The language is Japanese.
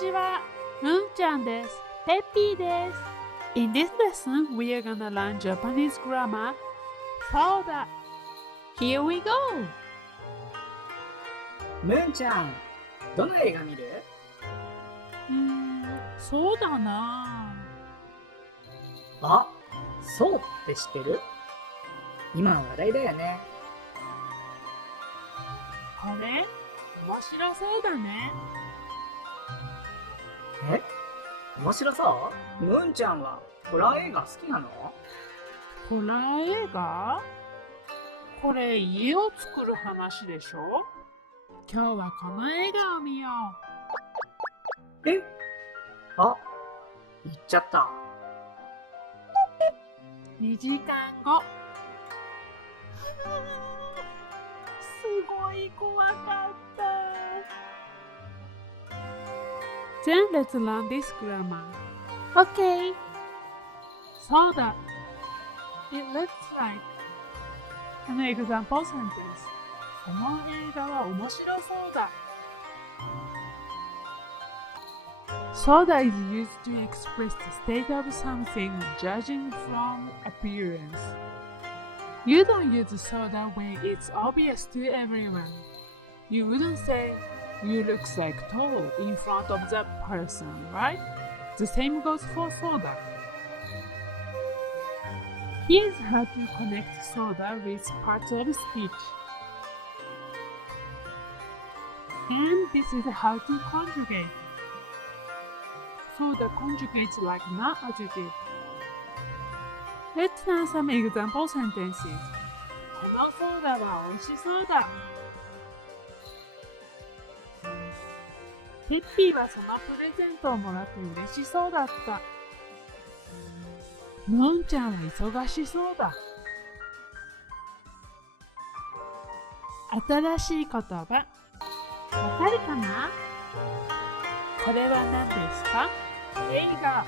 ちは、むんちゃんです。ペッピーです。In this lesson, we are gonna learn Japanese grammar. そうだ。Here we go! むんちゃん、どの映画見る？そうだな。あ、そうって知ってる？今話題だよね。これ、面白そうだね。え？面白そう？むんちゃんはホラー映画好きなの？ホラー映画？これ家を作る話でしょ？今日はこの映画を見よう。え？あ、言っちゃった。2時間後。すごい怖かった。Then let's learn this grammar. Okay. そうだ。It looks like an example sentence. この映画は面白そうだ。Soda is used to express the state of something judging from appearance. You don't use soda when it's obvious to everyone. You wouldn't say, "You look like tall" in front of that person, right? The same goes for soda. Here's how to connect soda with parts of speech. And this is how to conjugate. Soda conjugates like NAT adjective. Let's learn some example sentences. このソーダは美味しそうだ。ペッピーはそのプレゼントをもらって嬉しそうだった。のんちゃんは忙しそうだ。新しい言葉、わかるかな？これは何ですか？映画。